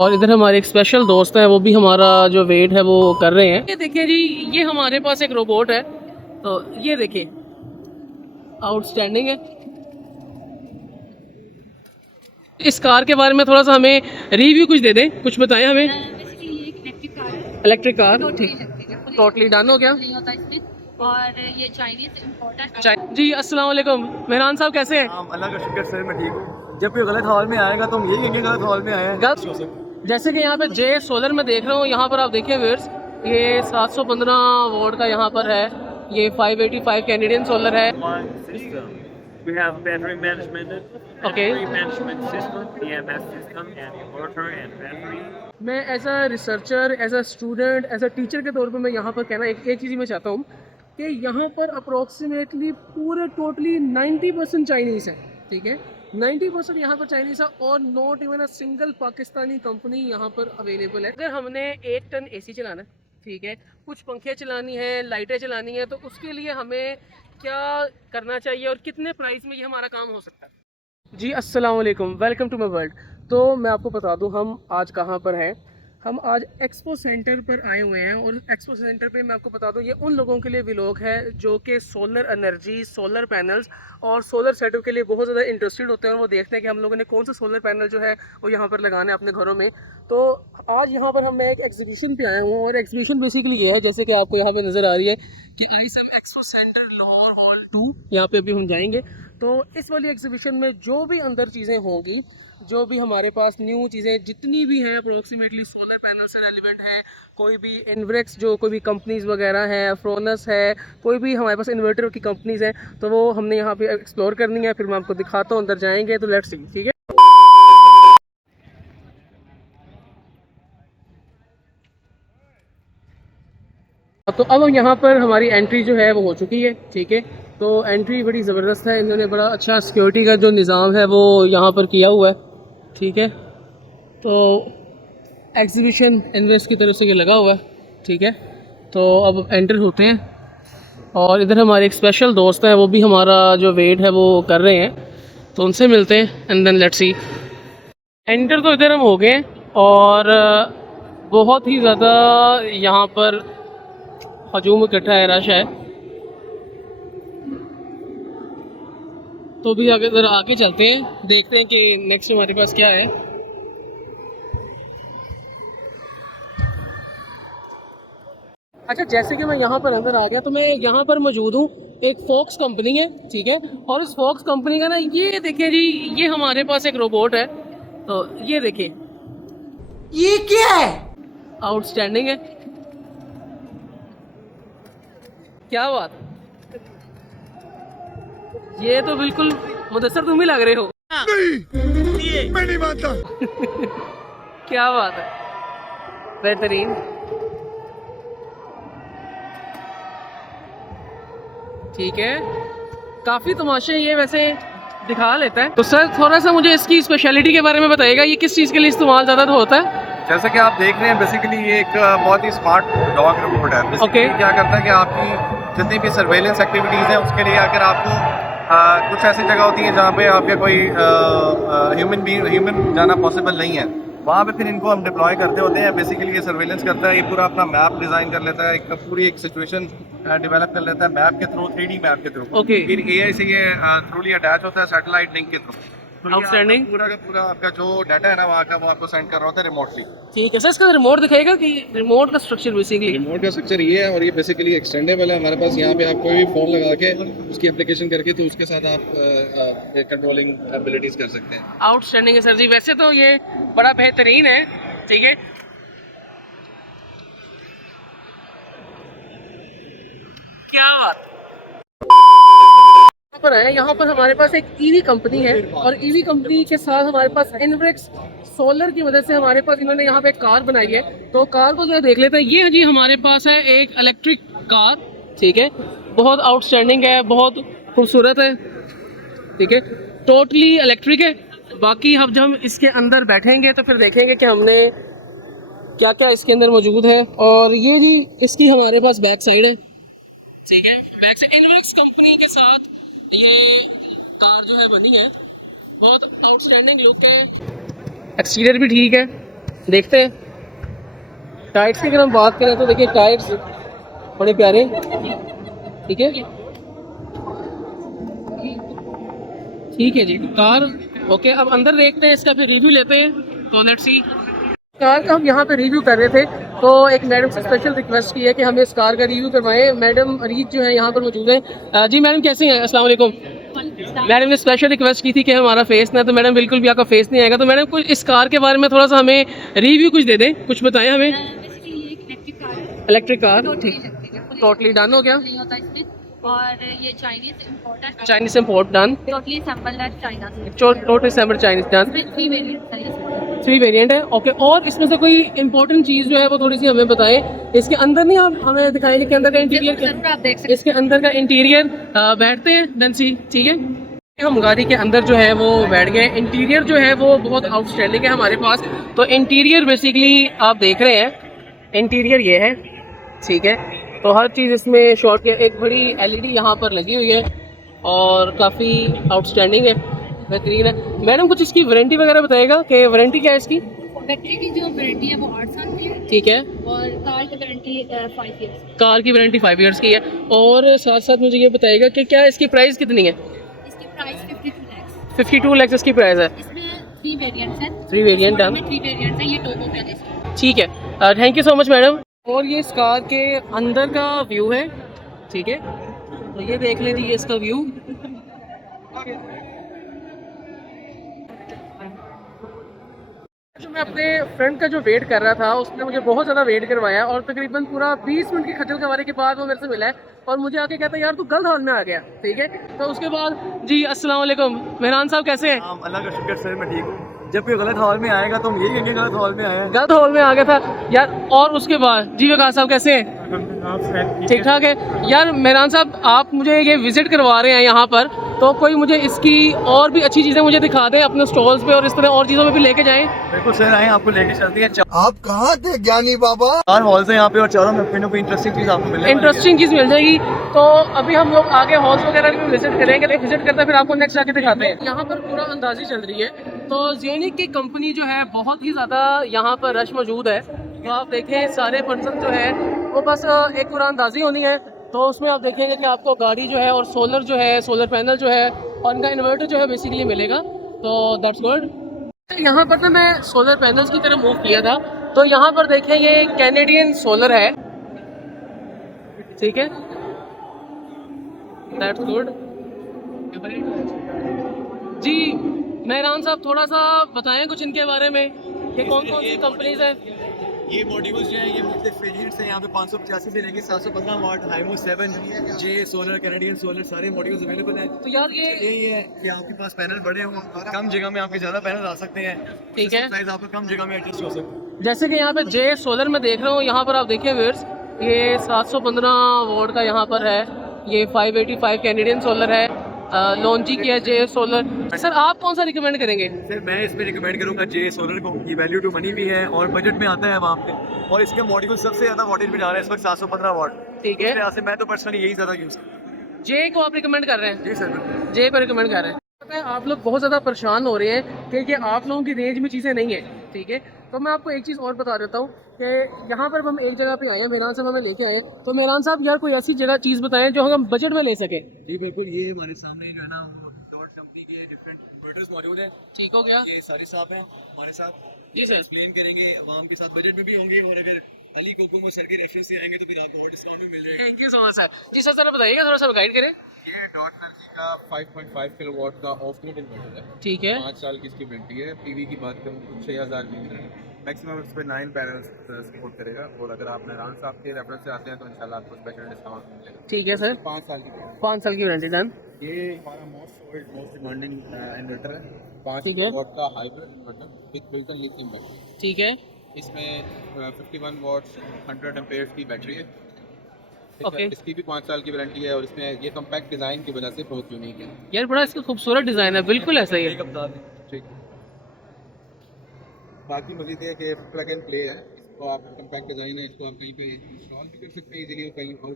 और इधर हमारे एक स्पेशल दोस्त है, वो भी हमारा जो वेट है वो कर रहे हैं। ये देखिए जी, ये हमारे पास एक रोबोट है, तो ये देखिए आउटस्टैंडिंग है। इस कार के बारे में थोड़ा सा हमें रिव्यू कुछ दे दें, कुछ बताएं हमें। इलेक्ट्रिक कार टोटली डन हो गया। और ये चाइनीज इम्पोर्टेड। जी अस्सलाम वालेकुम मेहरान साहब, कैसे हैं? अल्लाह का शुक्र सर, मैं ठीक हूँ। जब कोई गलत हॉल में आएगा तो हम यही कहेंगे गलत हॉल में आया है। जैसे कि यहाँ पे जे सोलर में देख रहा हूँ, यहाँ पर आप देखिए व्यूअर्स, ये 715 वोल्ट का यहाँ पर है। ये 585 कैनेडियन सोलर है। We have battery management, Okay. battery management system, EMS system, and inverter and battery. मैं as a researcher, as a student, as a teacher के तौर पे मैं यहाँ पर कहना एक चीज़ मैं चाहता हूँ कि यहाँ पर अप्रोक्सीमेटली पूरे टोटली 90% चाइनीज़ है। ठीक है, 90% यहाँ पर चाइनीज़ है और not even a single Pakistani company यहाँ पर अवेलेबल है। अगर हमने 1 टन एसी चलाना है, ठीक है, कुछ पंखे चलानी है, लाइटें चलानी है, तो उसके लिए हमें क्या करना चाहिए और कितने प्राइस में ये हमारा काम हो सकता है? जी अस्सलाम वालेकुम, वेलकम टू माय वर्ल्ड। तो मैं आपको बता दूं हम आज कहाँ पर हैं। हम आज एक्सपो सेंटर पर आए हुए हैं और एक्सपो सेंटर पे मैं आपको बता दूं, ये उन लोगों के लिए व्लॉग है जो कि सोलर एनर्जी, सोलर पैनल्स और सोलर सेटअप के लिए बहुत ज़्यादा इंटरेस्टेड होते हैं और वो देखते हैं कि हम लोगों ने कौन सा सोलर पैनल जो है वो यहाँ पर लगाना है अपने घरों में। तो आज यहाँ पर हम एक एग्जीबिशन पे आए हुए हैं और एग्जीबिशन बेसिकली ये है, जैसे कि आपको यहाँ पर नज़र आ रही है कि ISM expo centre Lahore hall 2, यहाँ पे अभी हम जाएंगे। तो इस वाली एग्जीबिशन में जो भी अंदर चीज़ें होंगी, जो भी हमारे पास न्यू चीज़ें जितनी भी हैं अप्रोक्सीमेटली सोलर पैनल से रेलिवेंट है, कोई भी इन्वर्क्स जो कोई भी कंपनीज़ वगैरह हैं, फ्रोनस है, कोई भी हमारे पास इन्वर्टर की कंपनीज़ हैं, तो वो हमने यहाँ पे एक्सप्लोर करनी है। फिर मैं आपको दिखाता हूँ, अंदर जाएंगे तो लेट्स सी। ठीक है, तो अब हम यहाँ पर हमारी एंट्री जो है वो हो चुकी है। ठीक है, तो एंट्री बड़ी ज़बरदस्त है, इन्होंने बड़ा अच्छा सिक्योरिटी का जो निज़ाम है वो यहाँ पर किया हुआ है। ठीक है, तो एग्जीबिशन इन्वेस्ट की तरफ से ये लगा हुआ है। ठीक है, तो अब एंटर होते हैं और इधर हमारे एक स्पेशल दोस्त हैं, वो भी हमारा जो वेट है वो कर रहे हैं, तो उनसे मिलते हैं and then let's see. Enter तो इधर हम हो गए और बहुत ही ज़्यादा यहाँ पर हजूम इकट्ठा है, रश है। तो भी आगे इधर आगे चलते हैं, देखते हैं कि नेक्स्ट हमारे पास क्या है। अच्छा, जैसे कि मैं यहाँ पर अंदर आ गया, तो मैं यहाँ पर मौजूद हूँ, एक फोक्स कंपनी है। ठीक है, और इस फोक्स कंपनी का ना, ये देखिए जी, ये हमारे पास एक रोबोट है, तो ये देखिए, ये क्या है? आउटस्टैंडिंग है। क्या बात, ये तो बिल्कुल मुदस्सर तुम ही लग रहे हो। नहीं, मैं नहीं मानता। क्या बात है, बेहतरीन। ठीक है, काफ़ी तमाशे ये वैसे दिखा लेता है। तो सर थोड़ा सा मुझे इसकी स्पेशलिटी के बारे में बताइएगा, ये किस चीज़ के लिए इस्तेमाल ज़्यादा होता है? जैसे कि आप देख रहे हैं, बेसिकली ये एक बहुत ही स्मार्ट डॉग रोबोट है। बेसिकली क्या करता है कि आपकी जितनी भी सर्वेलेंस एक्टिविटीज़ हैं उसके लिए अगर आपको कुछ ऐसी जगह होती है जहाँ पे आपके कोई ह्यूमन जाना पॉसिबल नहीं है, वहाँ पे फिर इनको हम डिप्लॉय करते होते हैं। बेसिकली ये सर्वेलेंस करता है, ये पूरा अपना मैप डिज़ाइन कर लेता है, एक सिचुएशन डेवलप कर लेता है मैप के थ्रू, 3D मैप के थ्रू। फिर AI से ये थ्रूली अटैच होता है सैटेलाइट लिंक के थ्रू। आउटस्टैंडिंग। पूरा का पूरा आपका जो डाटा है ना वहाँ का, वो आपको सेंड कर रहा होता है रिमोटली। ठीक है सर, इसका रिमोट दिखाएगा कि रिमोट का स्ट्रक्चर बेसिकली? रिमोट का स्ट्रक्चर ये है और ये बेसिकली एक्सटेंडेबल है हमारे पास। यहाँ पे आप कोई भी फ़ोन लगा के उसकी एप्लीकेशन करके तो उसके साथ आप कंट्रोलिंग एबिलिटीज़ कर सकते हैं। आउटस्टैंडिंग है सर जी, वैसे तो ये बड़ा बेहतरीन है। ठीक है, क्या बात पर है। यहाँ पर हमारे पास एक ईवी कंपनी है और ईवी कंपनी के साथ हमारे पास इन्वर्क्स सोलर की वजह से हमारे पास इन्होंने यहाँ पे कार बनाई है। तो कार को जरा देख लेते हैं। ये जी हमारे पास है एक इलेक्ट्रिक कार। ठीक है, बहुत आउटस्टैंडिंग है, बहुत खूबसूरत है। ठीक है, टोटली इलेक्ट्रिक है। बाकी अब जब हम इसके अंदर बैठेंगे तो फिर देखेंगे कि हमने क्या क्या इसके अंदर मौजूद है। और ये जी इसकी हमारे पास बैक साइड है। ठीक है, बैक से इन्वर्क्स कंपनी के साथ ये कार जो है बनी है, बहुत आउटस्टैंडिंग लुक है। एक्सटीरियर भी ठीक है। देखते हैं टायर्स की अगर हम बात करें तो देखिए टायर्स बड़े प्यारे, ठीक है ठीक है जी। कार ओके, अब अंदर देखते हैं, इसका फिर रिव्यू लेते हैं। तो लेट्स सी, कार का हम यहाँ पे रिव्यू कर रहे थे तो एक मैडम से स्पेशल रिक्वेस्ट की है कि हमें इस कार का रिव्यू करवाएं। मैडम अरीज जो है यहाँ पर मौजूद हैं। जी मैडम कैसे हैं? अस्सलाम वालेकुम। मैडम ने स्पेशल रिक्वेस्ट की थी कि हमारा फेस ना, तो मैडम बिल्कुल भी आपका फेस नहीं आएगा। तो मैडम कुछ इस कार के बारे में थोड़ा सा हमें रिव्यू कुछ दे दें, कुछ बताएं हमें। बेसिकली ये इलेक्ट्रिक कार है, इलेक्ट्रिक कार, ठीक, टोटली डन हो गया। नहीं होता इसमें, और ये चाइनीज इंपोर्ट है, Chinese import done, totally assembled है चाइना से। टोटली असेंबल्ड चाइनीज डन, इसमें 3 वेरिएंट्स हैं इसमें। 3 वेरिएंट है ओके। और इसमें से कोई इंपॉर्टेंट चीज़ जो है वो थोड़ी सी हमें बताएं। इसके अंदर नहीं आप हमें दिखाएंगे कि अंदर का इंटीरियर जरूर आप देख सकते इसके अंदर का इंटीरियर बैठते हैं डन सी, ठीक है। हम गाड़ी के अंदर जो है वो बैठ गए। इंटीरियर जो है वो बहुत आउटस्टैंडिंग है हमारे पास। तो इंटीरियर बेसिकली आप देख रहे हैं, इंटीरियर ये है, ठीक है। तो हर चीज़ इसमें शॉर्ट के, एक बड़ी एलईडी यहाँ पर लगी हुई है और काफ़ी आउटस्टैंडिंग है, बेहतरीन है। मैडम कुछ इसकी वारंटी वगैरह बताएगा कि वारंटी क्या है इसकी? बैटरी की जो वारंटी है वो 8 साल की है, ठीक है। और कार की वारंटी 5 ईयर्स। कार की वारंटी 5 ईयर्स की है। और साथ साथ मुझे ये बताएगा कि क्या इसकी प्राइस कितनी है? इसकी प्राइस 52 लाख। 52 लाख इसकी प्राइस है। इसमें 3 वेरिएंट्स हैं। 3 वेरिएंट इसमें 3 वेरिएंट्स हैं, ये टोको का है। ठीक है, thank you so much madam. और ये इस कार के अंदर का व्यू है, ठीक है। तो ये देख लीजिए इसका व्यू। जो मैं अपने फ्रेंड का जो वेट कर रहा था उसने मुझे बहुत ज़्यादा वेट करवाया और तकरीबन पूरा 20 मिनट की खज्जल खवारी के बाद वो मेरे से मिला है और मुझे आके कहता है यार तू गलत हॉल में आ गया, ठीक है। तो उसके बाद जी अस्सलाम वालेकुम मेहरान साहब कैसे हैं? अल्लाह का शुक्र सर, मैं ठीक हूँ। जब कोई गलत हॉल में आएगा तो हम यही कहेंगे गलत हॉल में आया है। गलत हॉल में आ गया था यार। और उसके बाद जी वकार साहब कैसे हैं? ठीक ठाक है यार। मेहरान साहब आप मुझे ये विज़िट करवा रहे हैं यहाँ पर, तो कोई मुझे इसकी और भी अच्छी चीज़ें मुझे दिखा दें अपने स्टॉल्स पे और इस तरह और चीज़ों में भी लेके जाएं। बिल्कुल सर, आए आपको लेके चलते हैं। आप कहाँ थे ज्ञानी बाबा? 4 हॉल्स हैं यहाँ पे और चारों में कोई ना कोई इंटरेस्टिंग चीज़ आपको मिलेगी। इंटरेस्टिंग चीज़ मिल जाएगी। तो अभी हम लोग आगे हॉल्स वगैरह भी विजिट करेंगे, तो विजिट करते हैं फिर आपको नेक्स्ट आके दिखाते हैं। यहाँ पर पूरा अंदाजी चल रही है। तो ज़ेनिक की कंपनी जो है बहुत ही ज़्यादा यहाँ पर रश मौजूद है। तो आप देखें सारे पर्सन जो है वो बस एक पूरा अंदाजी होनी है। तो उसमें आप देखेंगे कि आपको गाड़ी जो है और सोलर जो है, सोलर पैनल जो है और इनका इन्वर्टर जो है बेसिकली मिलेगा। तो दैट्स गुड। यहाँ पर ना मैं सोलर पैनल्स की तरफ मूव किया था, तो यहाँ पर देखें ये कैनेडियन सोलर है, ठीक है। दैट्स गुड जी। मेहरान साहब थोड़ा सा बताएं कुछ इनके बारे में कि कौन कौन सी कंपनीज हैं। ये मॉड्यूल्स जो हैं ये मुख्तलिफ वेरिएंट्स हैं। यहाँ पे 585 से लेके 715 वाट, हाइमो 7 जे सोलर, कैनेडियन सोलर, सारे मॉड्यूल्स अवेलेबल हैं। तो यार ये यही है कि आपके पास पैनल बड़े हों, कम जगह में आपके ज़्यादा पैनल आ सकते हैं, ठीक है। साइज आपको कम जगह में एडजस्ट हो सकता है। जैसे कि यहाँ पे जे सोलर में देख रहा हूँ, यहाँ पर आप देखिए व्यूअर्स ये 715 वोल्ट का यहाँ पर है। ये 585 कैनेडियन सोलर है, लॉन्ची किया जे सोलर। सर आप कौन सा रिकमेंड करेंगे? सर मैं इसमें रिकमेंड करूँगा जे सोलर को। ये वैल्यू टू मनी भी है और बजट में आता है वहाँ पे, और इसके मॉड्यूल सबसे ज़्यादा वाटेज में जा रहा है इस वक्त 715 वाट, ठीक है। से मैं तो पर्सनली यही ज़्यादा यूज़ करता हूँ। जे को आप रिकमेंड कर रहे हैं? जी सर बिल्कुल। जे को रिकमेंड कर रहे हैं। पता है आप लोग बहुत ज़्यादा परेशान हो रहे हैं क्योंकि आप लोगों की रेंज में चीज़ें नहीं है, ठीक है। तो मैं आपको एक चीज़ और बता देता हूँ कि यहाँ पर हम एक जगह पे आए हैं, मेहरान साहब हमें लेके आए हैं। तो मेहरान साहब यार कोई ऐसी जगह चीज़ बताएं जो हम बजट में ले सकें। जी बिल्कुल, ये हमारे सामने जो है ना वो डॉट कंपनी के डिफरेंट इन्वर्टर्स मौजूद हैं। ठीक हो गया ये सारे साहब हैं हमारे साथ, जी सर। एक्सप्लेन करेंगे आवाम के साथ, बजट में भी होंगे, और अगर अली कुलकुम और सर के रेफरेंस से आएंगे तो फिर आपको और डिस्काउंट भी मिल जाएगा। Thank you so much sir. जी सर जरा बताइएगा, थोड़ा सा गाइड करें। ये डॉट एनर्जी का 5.5 किलोवाट का ऑफ ग्रिड इन्वर्टर है। ठीक है। 5 साल की इसकी वारंटी है। पीवी की बात करूँ तो 6000 की मैक्सिमम इस पर 9 पैनल्स सपोर्ट करेगा, और अगर आप मेहरान साहब के रेफरेंस से आते हैं तो इंशाल्लाह आपको स्पेशल डिस्काउंट मिलेगा। ठीक है सर। 5 साल की वारंटी। 5 साल की वारंटी डन। ये हमारा मोस्ट डिमांडिंग इन्वर्टर है। 5 ठीक है। वाट का hybrid inverter with built in lithium battery. ठीक है। इसमें 51 वाट्स 100 एम्पेयर्स की बैटरी है। ओके। इसकी भी 5 साल की वारंटी है, और इसमें ये कम्पैक्ट डिज़ाइन की वजह से बहुत यूनिक है। यार बड़ा इसका खूबसूरत डिज़ाइन है, बिल्कुल ऐसा ही है। ठीक। बाकी मजीद है कि प्लग एंड प्ले है। इसको आप कम्पैक्ट डिज़ाइन है, इसको आप कहीं पे इंस्टॉल भी कर सकते हैं इजीली, और कहीं और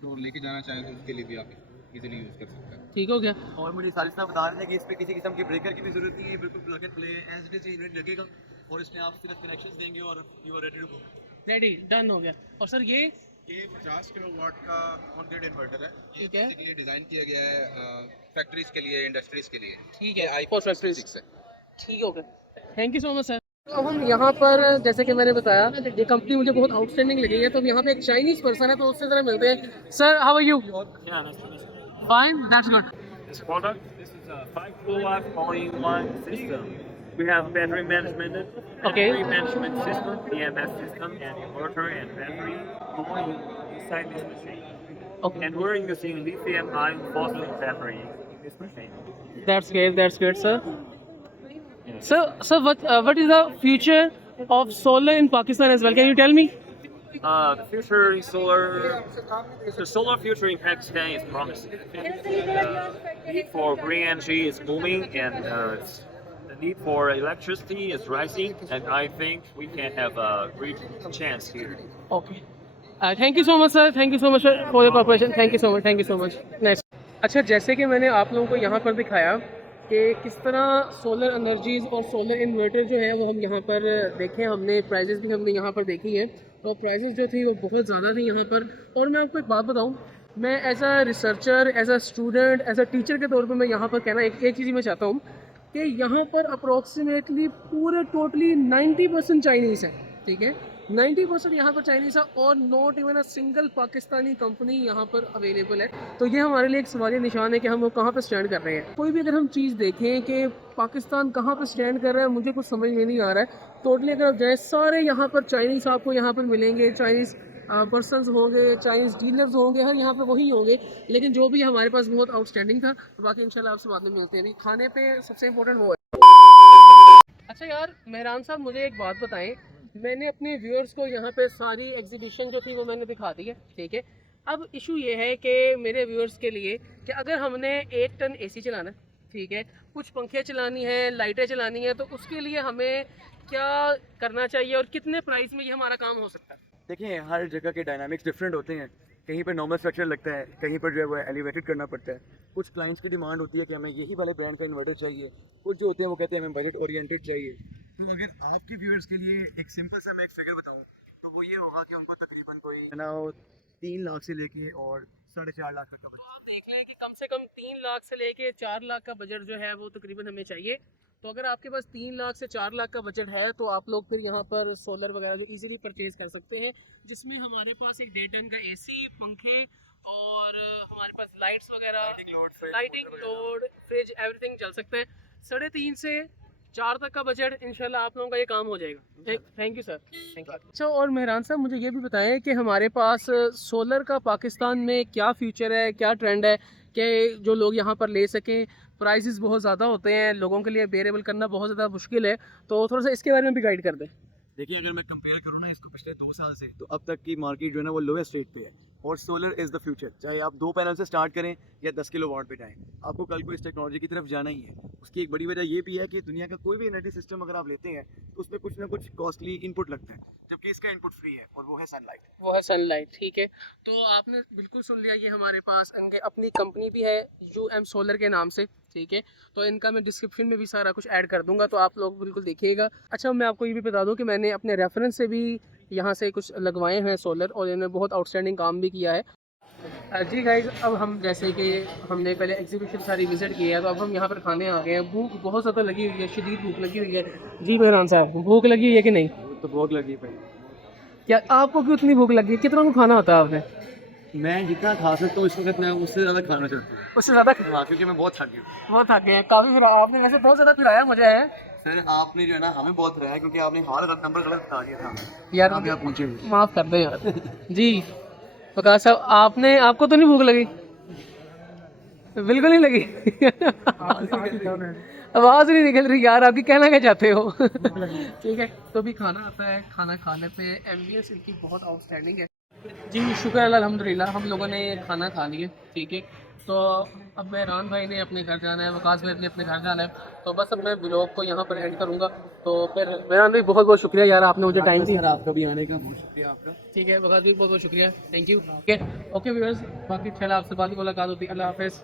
तो लेके जाना चाहें तो उसके लिए भी आप इजीली यूज़ कर सकते हैं। ठीक हो गया। और मुझे साजिद साहब बता रहे थे कि इस पे किसी किस्म के ब्रेकर की भी जरूरत नहीं है, बिल्कुल plug and play as it is unit लगेगा। और इसमें आप सिर्फ कनेक्शंस देंगे और you are ready to go. Ready, done हो गया। और सर ये ये 50 किलोवाट का ऑन ग्रिड इन्वर्टर है। ठीक है, ये डिजाइन किया गया है फैक्ट्रीज के लिए, इंडस्ट्रीज के लिए। ठीक है, आई फॉर फैक्ट्रीज। 6 है। ठीक हो गया, thank you so much sir. तो अब हम यहाँ पर, जैसे कि मैंने बताया, ये कंपनी मुझे बहुत आउटस्टैंडिंग लगी है, तो अब यहाँ पे एक चाइनीज पर्सन है, तो उससे जरा मिलते हैं। Sir, how are you? Yeah, nice to meet you. Fine, that's good. This product, this is a 5 kilowatt all-in-one system. We have battery management, Okay. battery management system, EMS system, and inverter and battery all inside this machine. Okay, And we're using lithium-ion phosphate battery in this machine. that's great, sir. Sir, what is the future of solar in Pakistan as well? Can you tell me? The future in the solar future in Pakistan is promising. The need for green energy is booming, and the need for electricity is rising. And I think we can have a great chance here. Okay. Thank you so much, sir. Thank you so much for your cooperation. Thank you so much. Thank you so much. Nice. अच्छा, जैसे कि मैंने आप लोगों को यहाँ पर दिखाया कि किस तरह सोलर एनर्जीज़ और सोलर इन्वर्टर जो है वो हम यहाँ पर देखें, हमने प्राइजेस भी हमने यहाँ पर देखी हैं, और प्राइजेस जो थी वो बहुत ज़्यादा थी यहाँ पर। और मैं आपको एक बात बताऊँ, मैं as a researcher, as a student, as a teacher के तौर पे मैं यहाँ पर कहना एक चीज़ ही मैं चाहता हूँ कि यहाँ पर अप्रॉक्सीमेटली पूरे टोटली 90% चाइनीज़ है। ठीक है, 90% यहाँ पर चाइनीज़ है, और not even a single Pakistani company यहाँ पर अवेलेबल है। तो ये हमारे लिए एक सवालिया निशान है कि हम वो कहाँ पर स्टैंड कर रहे हैं। कोई भी अगर हम चीज़ देखें कि पाकिस्तान कहाँ पर स्टैंड कर रहा है, मुझे कुछ समझ में नहीं आ रहा है। टोटली अगर आप जाए, सारे यहाँ पर चाइनीज़ आपको यहाँ पर मिलेंगे, चाइनीज़ पर्सनस होंगे, चाइनीज़ डीलर्स होंगे, हर यहाँ पे वही होंगे। लेकिन जो भी हमारे पास बहुत आउटस्टैंडिंग था, तो बाकी इंशाल्लाह आपसे बाद में मिलते हैं। अभी खाने पे सबसे इम्पोर्टेंट वो है। अच्छा यार, मेहरान साहब, मुझे एक बात बताएं, मैंने अपने व्यूअर्स को यहाँ पे सारी एग्जीबिशन जो थी वो मैंने दिखा दी है, ठीक है। अब इशू ये है कि मेरे व्यूअर्स के लिए कि अगर हमने 1 टन एसी चलाना है, ठीक है, कुछ पंखे चलानी है, लाइटें चलानी है, तो उसके लिए हमें क्या करना चाहिए और कितने प्राइस में ये हमारा काम हो सकता है? देखिए, हर जगह के डायनामिक्स डिफरेंट होते हैं। कहीं पर नॉर्मल स्ट्रक्चर लगता है, कहीं पर जो है वो एलिवेटेड करना पड़ता है। कुछ क्लाइंट्स की डिमांड होती है कि हमें यही वाले ब्रांड का इन्वर्टर चाहिए, कुछ जो होते हैं वो कहते हैं हमें बजट ओरिएंटेड चाहिए। तो अगर आपके व्यूअर्स के लिए एक सिंपल सा मैं एक फिगर बताऊं, तो वो ये होगा कि उनको तकरीबन कोई ना 3 लाख से लेके और 4.5 लाख तक का बजट। आप देख लें कि कम से कम 3 लाख से लेके 4 लाख का बजट जो है वो तकरीबन हमें चाहिए। तो अगर आपके पास 3 लाख से 4 लाख का बजट है, तो आप लोग फिर यहाँ पर सोलर वगैरह जो इजीली परचेज कर सकते हैं, जिसमें हमारे पास एक 1.5 टन का एसी, पंखे, और हमारे पास लाइट्स वगैरह, लाइटिंग लोड, फ्रिज, एवरीथिंग चल सकता है। 3.5 से 4 तक का बजट, इंशाल्लाह आप लोगों का ये काम हो जाएगा। Thank you sir, thank you. अच्छा, और मेहरान साहब, मुझे ये भी बताएं कि हमारे पास सोलर का पाकिस्तान में क्या फ्यूचर है, क्या ट्रेंड है कि जो लोग यहाँ पर ले सकें। प्राइसेस बहुत ज़्यादा होते हैं, लोगों के लिए बेरेबल करना बहुत ज़्यादा मुश्किल है, तो थोड़ा सा इसके बारे में भी गाइड कर दें। देखिए, अगर मैं कंपेयर करूँ ना इसको पिछले 2 साल से, तो अब तक की मार्केट जो है ना वो लोएस्ट रेट पे है, और सोलर इज़ द फ्यूचर। चाहे आप 2 पैनल से स्टार्ट करें या 10 किलोवाट पे जाएं, आपको कल को इस टेक्नोलॉजी की तरफ जाना ही है। उसकी एक बड़ी वजह ये भी है कि दुनिया का कोई भी एनर्जी सिस्टम अगर आप लेते हैं, तो उसमें कुछ ना कुछ कॉस्टली इनपुट लगता है, जबकि इसका इनपुट फ्री है, और वो है सनलाइट। वो है सनलाइट, ठीक है। तो आपने बिल्कुल सुन लिया, ये हमारे पास इनके अपनी कंपनी भी है UM सोलर के नाम से, ठीक है। तो इनका मैं डिस्क्रिप्शन में भी सारा कुछ ऐड कर दूंगा, तो आप लोग बिल्कुल देखिएगा। अच्छा, मैं आपको ये भी बता दूं कि मैंने अपने रेफरेंस से भी यहाँ से कुछ लगवाए हैं सोलर, और इन्होंने बहुत आउटस्टैंडिंग काम भी किया है। जी गाइस, अब हम जैसे कि हमने पहले एग्जीबिशन सारी विजिट की है, तो अब हम यहाँ पर खाने आ गए हैं। भूख बहुत ज़्यादा लगी हुई है, शदीद भूख लगी हुई है। जी मेहरान साहब, भूख लगी हुई है कि नहीं? तो बहुत लगी भाई। क्या आपको क्यों इतनी भूख लगी है? कितना को खाना होता है आपने? मैं जितना खा सकता हूँ इस वक्त, मैं उससे ज़्यादा खाना चाहता हूँ। उससे ज़्यादा? हाँ, क्योंकि मैं बहुत थक गया। बहुत थक गए हैं काफ़ी। फिर आपने वैसे बहुत ज़्यादा फिराया मुझे है सर। आपने जो है ना हमें बहुत फिराया, क्योंकि आपने हमारा नंबर गलत बता दिया था यार। आप पूछे, माफ़ कर दें यार। जी वकास साहब, आपको तो नहीं भूख लगी? बिल्कुल नहीं लगी। आवाज़ नहीं निकल रही यार आपकी, कहना क्या चाहते हो? ठीक है, तो भी खाना आता है। खाना खाने पे एम्बियंस इनकी बहुत आउटस्टैंडिंग है। जी शुक्र अल्हम्दुलिल्लाह, हम लोगों ने खाना खा लिया, ठीक है। तो अब मेहरान भाई ने अपने घर जाना है, वकास भाई ने अपने घर जाना है, तो बस अब मैं ब्लॉग को यहाँ पर एंड करूँगा। तो फिर मेहरान भाई बहुत बहुत शुक्रिया यार, आपने मुझे टाइम दिया, आपका भी आने का बहुत शुक्रिया आपका। ठीक है, वकास भाई बहुत बहुत शुक्रिया, थैंक यू। ओके व्यूअर्स, बाकी इंशाल्लाह आपसे बाद में मुलाकात होती है। अल्लाह हाफ़िज़।